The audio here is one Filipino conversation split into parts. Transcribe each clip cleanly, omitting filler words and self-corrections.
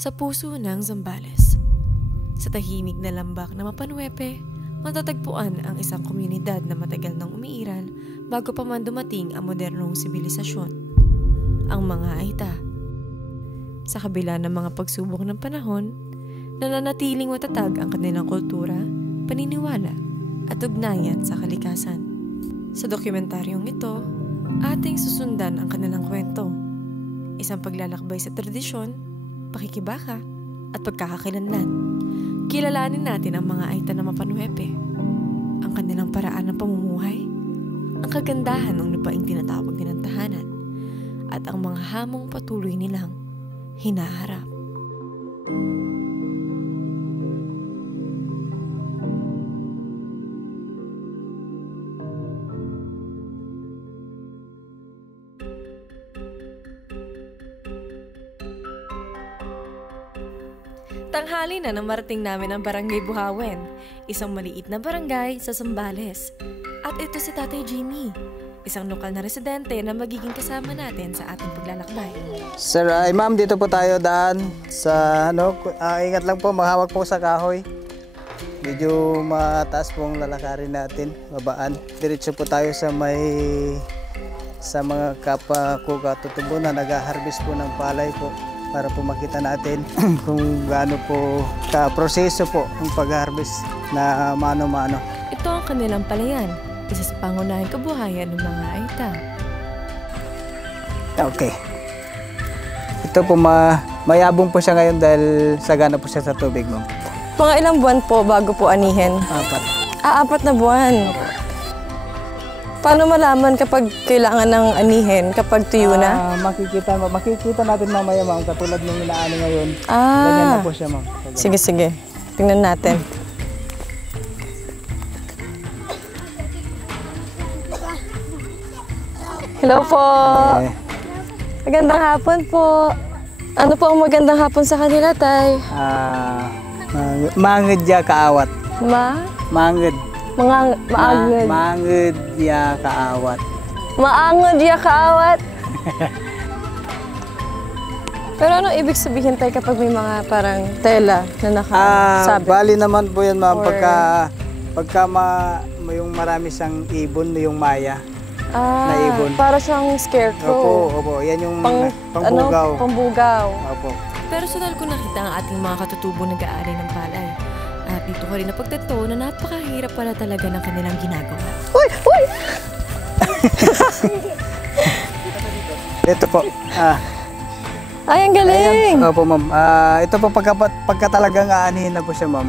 sa puso ng Zambales. Sa tahimik na lambak na Mapanuepe, matatagpuan ang isang komunidad na matagal nang umiiral bago pa man dumating ang modernong sibilisasyon, ang mga Aita. Sa kabila ng mga pagsubok ng panahon, nananatiling matatag ang kanilang kultura, paniniwala at ugnayan sa kalikasan. Sa dokumentaryong ito, ating susundan ang kanilang kwento, isang paglalakbay sa tradisyon, pakikibaka at pagkakakilanlan. Kilalanin natin ang mga Aita na Mapanuepe, ang kanilang paraan ng pamumuhay, ang kagandahan ng lupaing tinatawag nilang tahanan, at ang mga hamong patuloy nilang hinaharap. Tanghali na nang marating namin ang Barangay Buhawen, isang maliit na barangay sa Zambales. At ito si Tatay Jimmy, isang lokal na residente na magiging kasama natin sa ating paglalakbay. Sir, ma'am, dito po tayo daan sa ingat lang po, maghawak po sa kahoy. Medyo mataas pong lalakarin natin, babaan. Diretso po tayo sa mga kapwa ko katutubo na nag-harvest po ng palay po, para po makita natin kung gaano po ka-proseso po ang pag-harvest na mano-mano. Ito ang kanilang palayan, isa sa pangunahing kabuhayan ng mga Aita. Okay. Ito po mayabong po siya ngayon dahil sagana po siya sa tubig, ma'am. Mga ilang buwan po bago po anihin? 4. 4 na buwan. Okay. Paano malaman kapag kailangan ng anihin, kapag tuyo na? Makikita natin mamaya, ma'am, katulad ng inaani ngayon. Ganyan na po siya, ma'am. Sige, sige. Tingnan natin. Hello po. Okay. Magandang hapon po. Ano po ang magandang hapon sa kanila, Tay? Mangid ya kaawat. Mangid. Maangod. Mangid ya kaawat. Maangod ya kaawat. Pero ano ibig sabihin tayo kapag may mga parang tela na nakasabit? Bali naman po yan, ma'am. Pagka yung marami siyang ibon, yung maya na ibon. Para siyang scarecrow. Opo. Yan yung pangbugaw. Pambugaw. Opo. Personal ko nakita ang ating mga katutubo nag-aari ng palay. At dito ko rin napagtanto na napakahirap pala talaga ng kanilang ginagawa. Uy! Uy! Ito po. Ay, ang galing! Ayan. Opo, ma'am. Ito po pagka talagang aanihin na po siya, ma'am.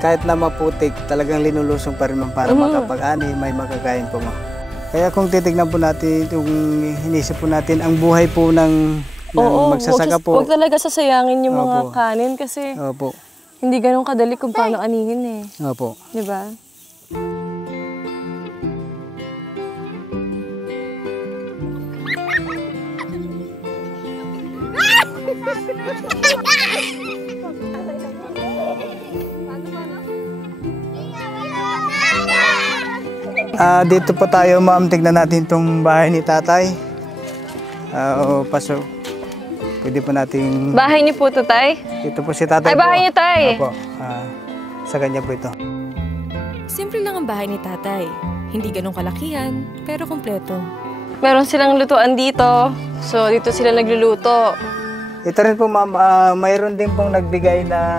Kahit na maputik, talagang linulusong pa rin, ma'am, para makapag-ani, may magkakain po, ma'am. Kaya kung titignan po natin, kung hinisip po natin, ang buhay po ng magsasaka po. Huwag talaga sasayangin yung mga kanin kasi hindi ganun kadali kung paano anihin eh. Opo. Diba? Dito po tayo, ma'am. Tignan natin itong bahay ni tatay. Pasok. Pwede po nating... Bahay niyo po ito, Tay? Ito po si tatay. Ay, bahay niyo, Tay! Opo. Sa kanya po ito. Simple lang ang bahay ni tatay. Hindi ganong kalakihan, pero kumpleto. Meron silang lutuan dito. So, dito sila nagluluto. Ito rin po, ma'am. Mayroon din pong nagbigay na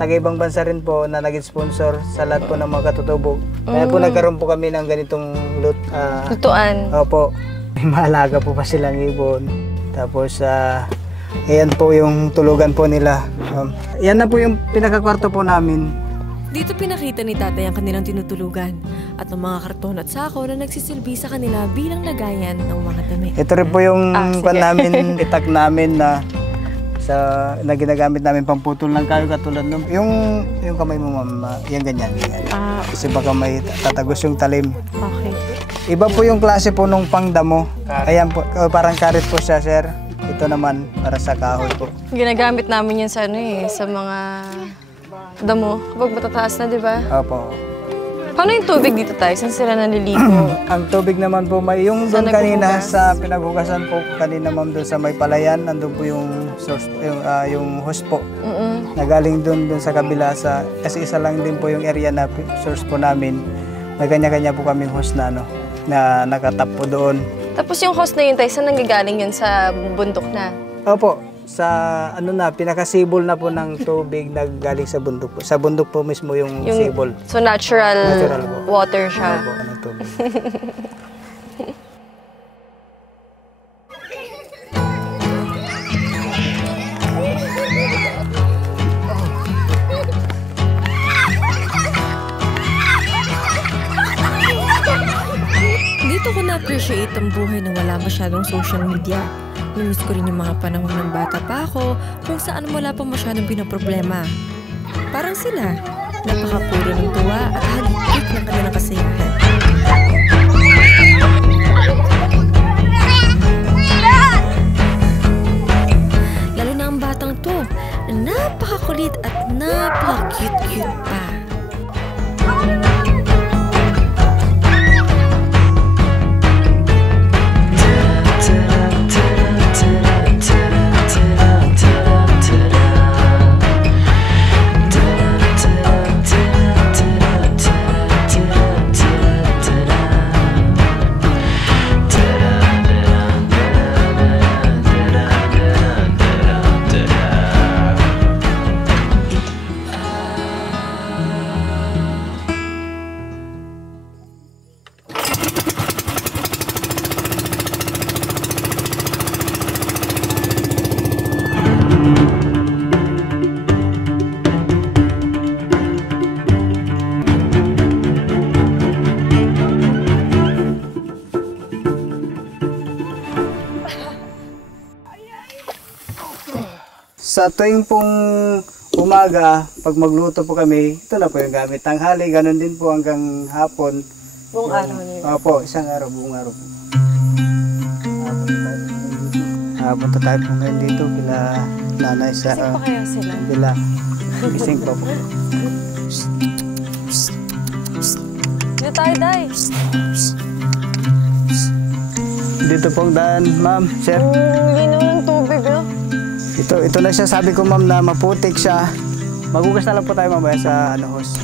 taga-ibang bansa rin po na naging sponsor sa lahat po ng mga katutubo. Kaya po nagkaroon po kami ng ganitong lutuan. Opo. Mahalaga po pa silang ibon. Tapos, ayan po yung tulugan po nila. Yan na po yung pinakakwarto po namin. Dito pinakita ni tatay ang kanilang tinutulugan at ang mga karton at sako na nagsisilbi sa kanila bilang lagayan ng mga damit. Ito rin po yung itak namin na ginagamit namin pamputol ng kayo katulad nung yung kamay mo, ma'am, yan ganyan. Kasi baka may tatagos yung talim. Okay. Iba po yung klase po nung pangdamo. Ayan po, parang karit po siya, sir. Ito naman para sa kahoy po. Ginagamit namin yan sa sa mga damo. Kapag matataas na, di ba? Opo. Paano yung tubig dito tayo? Saan sila naliligo? Ang tubig naman po, may yung doon kanina sa pinaghugasan po kanina ma'am doon sa may palayan, nandun po yung source, yung hose po. Nagaling doon sa kabila kasi isa lang din po yung area na source po namin. May kanya-kanya po kaming hose na na nakatap po doon. Tapos yung hose na yun tayo, saan nanggagaling yun sa bundok na? Opo, sa pinakasibol na po ng tubig naggaling sa bundok po. Sa bundok po mismo yung sibol. So natural water siya. Opo, ng tubig. Dito ko na-appreciate ang buhay na wala masyadong social media. Namiss ko rin yung mga panahon ng bata pa ako kung saan wala pa masyadong pinaproblema. Parang sila, napakapuro ng tuwa at hagit ng kanilang kasiyahan. Lalo na ang batang to, na napakakulit at napaka-cute-cute pa. Sa tuwing pong umaga, pag magluto po kami, ito na po yung gamit. Tanghali, ganun din po hanggang hapon. Buong araw niyo? Opo, isang araw, buong araw po. Punta tayo po ngayon dito kila nanay sa Gising pa kaya sila? Bila. Gising pa po. Dito tayo, Day. Dito pong daan, ma'am, sir. Linaw ng tubig, no? Ito na siya, sabi ko ma'am na maputik siya. Magugas na lang po tayo mamaya sa hose.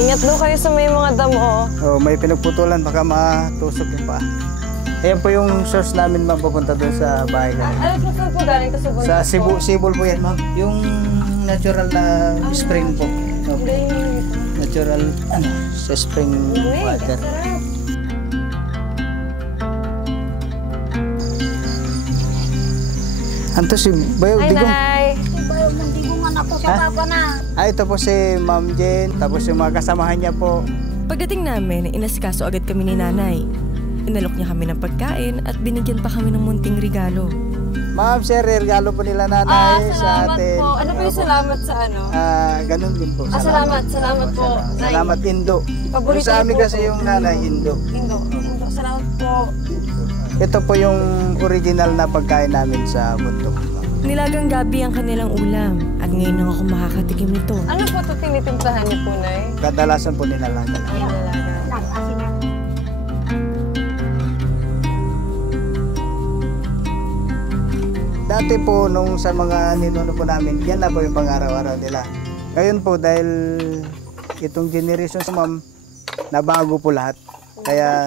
Ingat daw kayo sa may mga damo. Oh, may pinagputulan, baka matusok yung paa. Ayan po yung source namin ma'am, papunta doon sa bahay namin. Ano po galing to sa bundok? Sa Sibol po yan ma'am. Yung natural na spring po. Okay. Natural sa spring water. Anto si Bayo Hi, Digong. Nay! Bayo Digong anak ko sa papa na. Ito po si Ma'am Jen, tapos yung mga kasamahan niya po. Pagdating namin, inasikaso agad kami ni nanay. Inalok niya kami ng pagkain at binigyan pa kami ng munting regalo. Ma'am, sir, regalo po nila nanay sa atin. Po. Ano po yung salamat sa ano? Ganun din po. Salamat po. Salamat Indo. Paborito Sa amin niyo po kasi yung nanay Indo. Indo. Salamat po. Ito po yung original na pagkain namin sa bundok. Nilagang gabi ang kanilang ulam at ngayon lang ako makakatikim nito. Ano po ito tinitimplahan niyo po, Nay? Kadalasan po ninalaga. Dati po, nung sa mga ninuno po namin, yan na po yung pang-araw-araw nila. Ngayon po, dahil itong generation sa ma'am, nabago po lahat. Kaya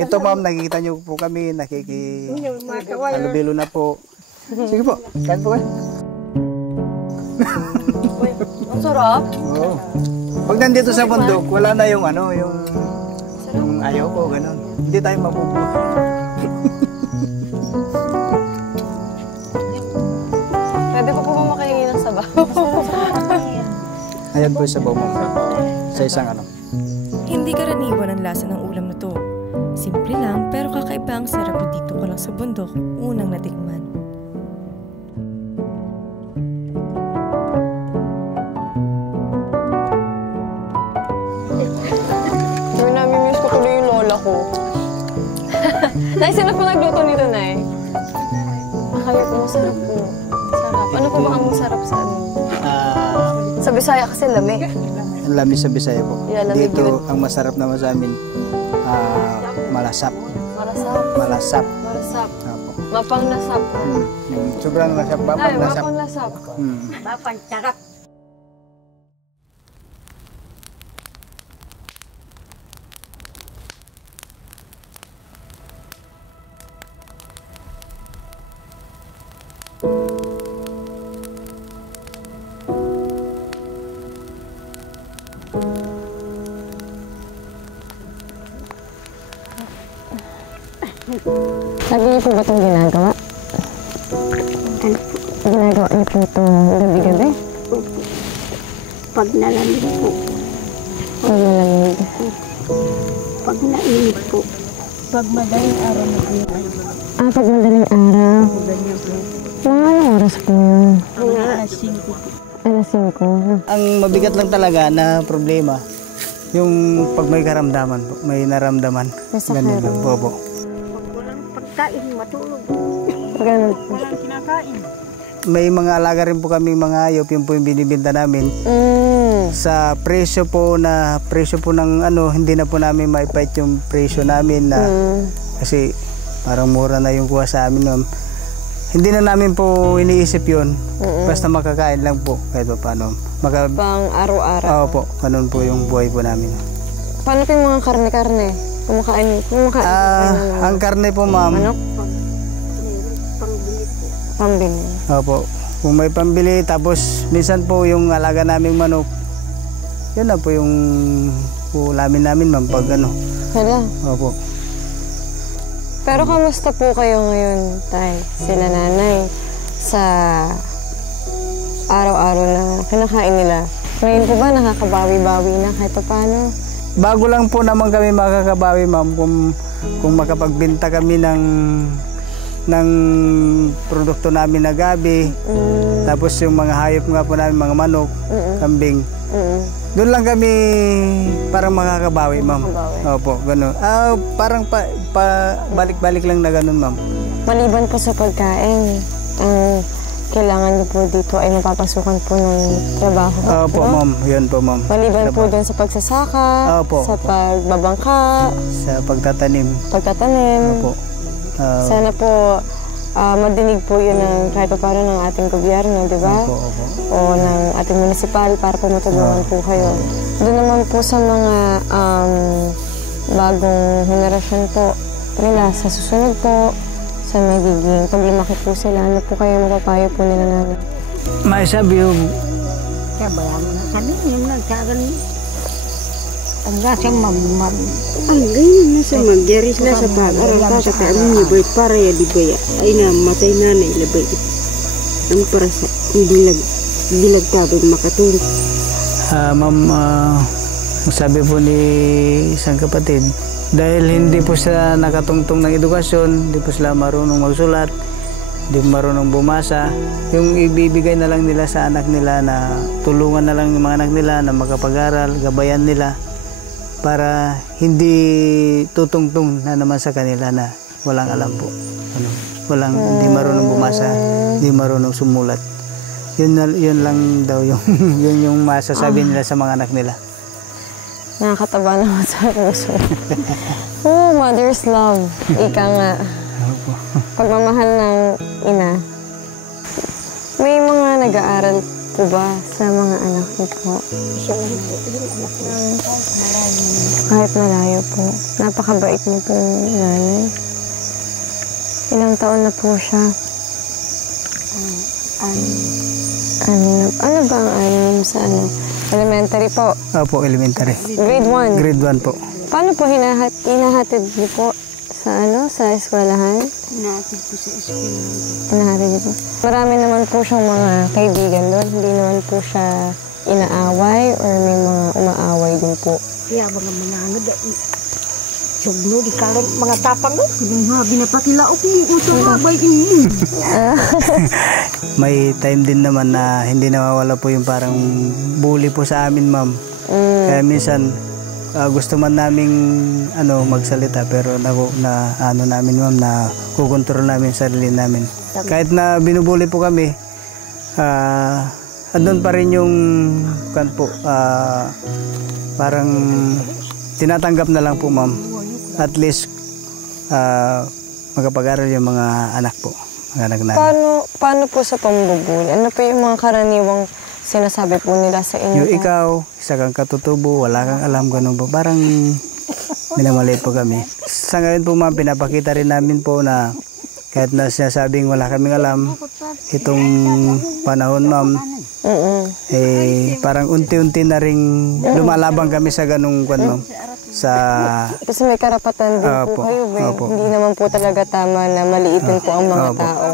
ito ma'am, nakikita nyo po kami, halubilo na po. Sige po, kain po kayo. Ang sarap. Oo. Pag nandito sa bundok, wala na yung yung ayaw ko, ganun. Hindi tayo mabubuhay. Pwede po ba makahingi ng sabaw? Ayan po yung sabaw mo. Sa isang Hindi karaniwan ang lasa ng ulam na to. Simple lang pero kakaiba ang sarap na dito ko lang sa bundok unang natikman. Pero nami-miss ko tuloy yung lola ko. Nay, sino po nagluto nito, Nay? Masarap po. Sarap. Ano po ba ang masarap sa ano? Sa Bisaya kasi lami. Ang lami sa Bisaya po. Yeah, lamig Dito, yun. ang masarap naman sa amin, malasap. Marasap. Malasap. Marasap. Opo. Mapanglasap. Yung sobrang lasap, Ay, mapanglasap. mapanglasap. Mapagtarap. Lagi niyo po ba itong ginagawa? Ginagawa niyo po itong gabi-gabi? Pag nalamig po. Pag malamig. Pag nainit po. Pag madaling araw na po. Pag madaling araw. Mga anong oras po yun? Mga alas 5 po. Alas 5. Ang mabigat lang talaga na problema, yung pag may karamdaman po, may naramdaman. May sakit. Ganun lang po po. Pag walang pagkain, matulog. Ganun po. Walang kinakain. May mga alaga rin po kami mga hayop, yun po yung binibinta namin. Sa presyo po ng ano, hindi na po namin maipait yung presyo namin na kasi parang mura na yung kuha sa amin nun. Hindi na namin po iniisip yun. Basta makakain lang po kahit pa paano. Pang araw-araw. Oo po, ganun po yung buhay po namin. Paano po yung mga karne-karne? Kumakain Ang karne po, ma'am. manok? Pangbili po. Pambili. Opo. Kung may pambili, tapos minsan po yung alaga naming manok, yun na po yung ulamin namin, ma'am, pag ano. Hala. Opo. Pero kamusta po kayo ngayon, Tay? Sila nanay sa araw-araw na kinakain nila. Ngayon po ba nakakabawi-bawi na kahit pa paano? Bago lang po naman kami makakabawi, ma'am, kung makapagbenta kami ng produkto namin na gabi. Tapos yung mga hayop nga po namin, mga manok, kambing. Doon lang kami parang makakabawi, ma'am. Opo, gano'n. Parang balik-balik lang na gano'n, ma'am. Maliban po sa pagkain, ang kailangan niyo po dito ay mapapasukan po ng trabaho. Opo, ma'am. Yun po, ma'am. Maliban po dun sa pagsasaka, Opo. sa pagbabangka, Sa pagtatanim. pagtatanim. Opo. Sana po madinig po yun ng kahit pa paano ng ating gobyerno, di ba? Opo, opo. O ng ating munisipal para po matulungan po kayo. Doon naman po sa mga bagong henerasyon po nila, sa susunod po, sa magiging pag lumaki po sila, ano po kayo mapapayo po nila namin? May sabi yung Kaya bayan mo na sabi, yung nagkagan mo. Tanda siya mamam. Ang ganyan na sa magyari sila sa pag-aral ka sa kami ni Bay para ya di baya. Ay na matay na na ilabay. Ang para sa bilag tabig makatulog. ma'am, sabi po ni isang kapatid, dahil hindi po sila nakatungtong ng edukasyon, hindi po sila marunong magsulat, hindi marunong bumasa, yung ibibigay na lang nila sa anak nila na tulungan na lang yung mga anak nila na makapag-aral, gabayan nila para hindi tutungtong na naman sa kanila na walang alam po. Hindi marunong bumasa, hindi marunong sumulat. Yun lang daw yung yun yung masasabi nila sa mga anak nila. Nakakataba naman sa puso. Mother's love. Ika nga. Pagmamahal ng ina. May mga nag-aaral po ba sa mga anak niyo po? Kahit malayo po. Napakabait niyo po nanay. Ilang taon na po siya? Ano ba ang anim sa ano? Elementary po? Opo, elementary. Grade 1? Grade 1 po. Paano po hinahatid niyo po sa eskwelahan? Natin po sa eskwela. Hinahatid niyo po. Marami naman po siyang mga kaibigan doon. Hindi naman po siya inaaway or may mga umaaway din po. Kaya mga ano dahil. Sugno, di kalang mga tapang. Kung habi na pakilaok yung utong abay ini. May time din naman na hindi nawawala po yung parang bully po sa amin, ma'am. Kaya minsan gusto man naming magsalita pero namin, ma'am, na kukontrol namin sarili namin. Kahit na binubuli po kami, andun pa rin yung parang tinatanggap na lang po, ma'am. At least magkapag-aral yung mga anak po, mga anak namin. Paano po sa pambubuli? Ano po yung mga karaniwang sinasabi po nila sa inyo? Yung ikaw, isa kang katutubo, wala kang alam, ganun po. Parang minamaliit po kami. Sa ngayon po, ma'am, pinapakita rin namin po na kahit na sinasabing wala kaming alam, itong panahon, ma'am, parang unti-unti na ring lumalabang kami sa ganung ma'am. Kasi may karapatan din po kayo, Hindi naman po talaga tama na maliitin po ang mga tao.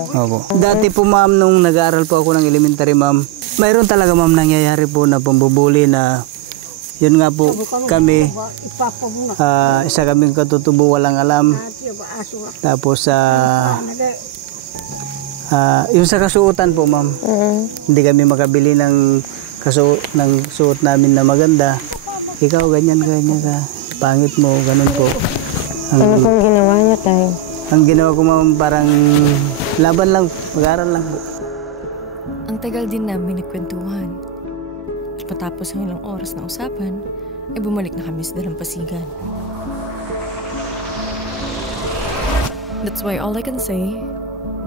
Dati po, ma'am, nung nag-aaral po ako ng elementary, ma'am, mayroon talaga, ma'am, nangyayari po na pambubuli na yun nga po kami, isa kaming katutubo, walang alam. Tapos yung sa kasuotan po, ma'am, hindi kami makabili ng suot namin na maganda. Ikaw ganyan ka, pangit mo, ganun po. Ano pong ginawa niya, Tay? Ang ginawa ko, ma'am, parang laban lang, mag-aral lang po. Ang tagal din namin nagkwentuhan. At matapos ang ilang oras na usapan, ay bumalik na kami sa dalampasigan. That's why all I can say,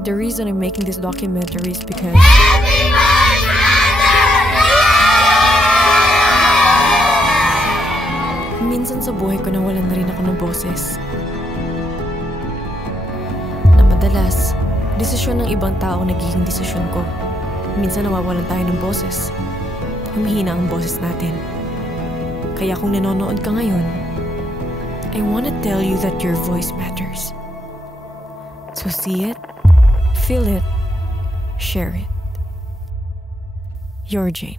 the reason I'm making this documentary is because minsan sa buhay ko nawalan na rin ako ng boses. Na madalas, desisyon ng ibang tao nagiging desisyon ko. Minsan nawawalan tayo ng boses. Humihina ang boses natin. Kaya kung nanonood ka ngayon, I wanna tell you that your voice matters. So see it, feel it, share it. Your Jane.